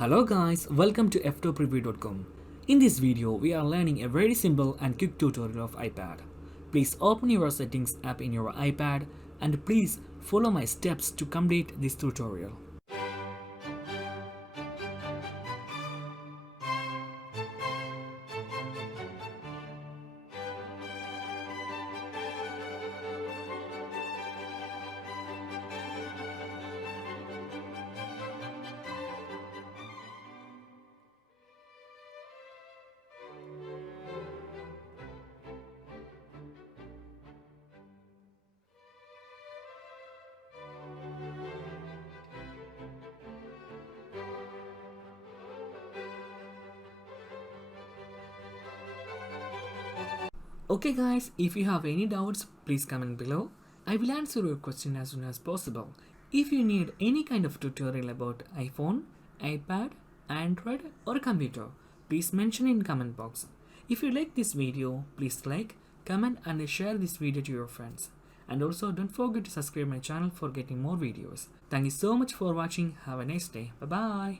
Hello guys, welcome to Ftopreview.com. In this video, we are learning a very simple and quick tutorial of iPad. Please open your settings app in your iPad and please follow my steps to complete this tutorial. Okay guys, if you have any doubts, please comment below. I will answer your question as soon as possible. If you need any kind of tutorial about iPhone, iPad, Android or computer, please mention in comment box. If you like this video, please like, comment and share this video to your friends. And also don't forget to subscribe my channel for getting more videos. Thank you so much for watching. Have a nice day. Bye bye.